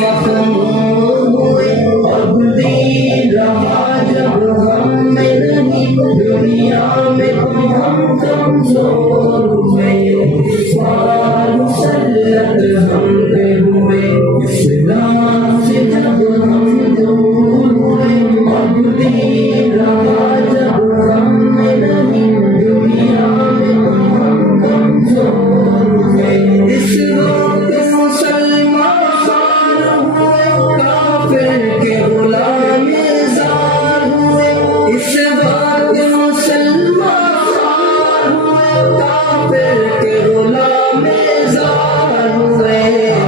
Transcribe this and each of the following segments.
مخمور ہوئے، اب دین رہا جب ہم میں نہیں، دنیا میں تو ہم کمزور ہوئے، کفار مسلط ہم پہ ہوئے، اسلام سے جب ہم دور ہوئے، اب دین رہا جب ہم میں نہیں، دنیا میں تو ہم کمزور ہوئے، اس وقت مسلمان خار ہوئے، کافر کے غلام زار ہوئے، اس وقت مسلمان خار ہوئے، کافر کے غلام زار ہوئے،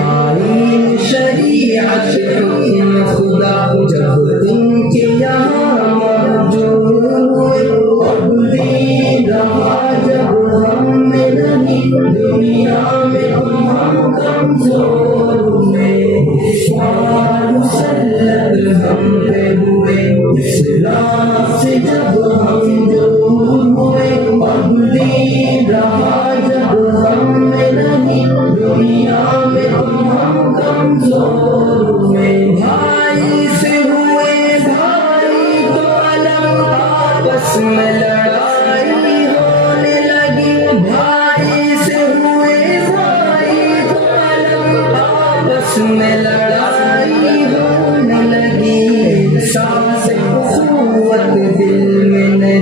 آئین شریعت حکم خدا جب ان کے یہاں محجور ہوئے، اب دین رہا جب ہم میں نہیں، دنیا میں تو ہم کمزور ہوئے، کفار مسلط ہم پہ ہوئے، اسلام سے جب ہم دور ہوئے، اب دین رہا جب ہم میں نہیں، دنیا میں تو ہم کمزور ہوئے، بھائی سے ہوئے بھائی تو الگ، آپس میں لڑائی ہونے لگی، بھائی سے ہوئے بھائی تو الگ، آپس میں لڑائی ہونے لگی، احساس اخوت دل میں نہیں